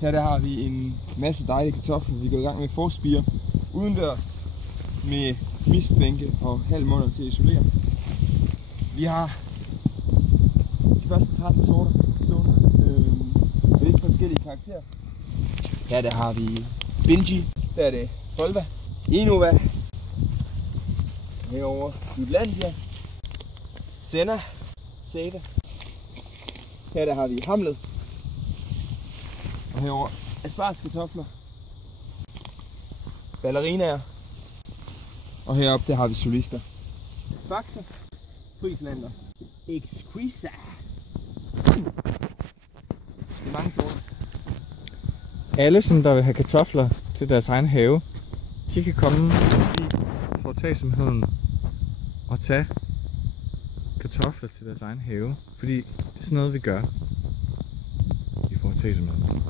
Her der har vi en masse dejlige kartofler. Vi går i gang med forspire udendørs med mistbænke og halv måned til at isolere. Vi har de første 13 sorter med lidt forskellige karakterer. Her der har vi Benji, der er det Volva, Innova, herovre Jutlandia, Senna, Seda. Her der har vi Hamlet, og herovre aspargeskartofler, ballerinaer, og heroppe der har vi solister. Faxe, Frieslander, Exquisa. Det er mange sorter. Alle, som der vil have kartofler til deres egen have, de kan komme i foretagsomheden og tage kartofler til deres egen have, fordi det er sådan noget, vi gør i foretagsomheden.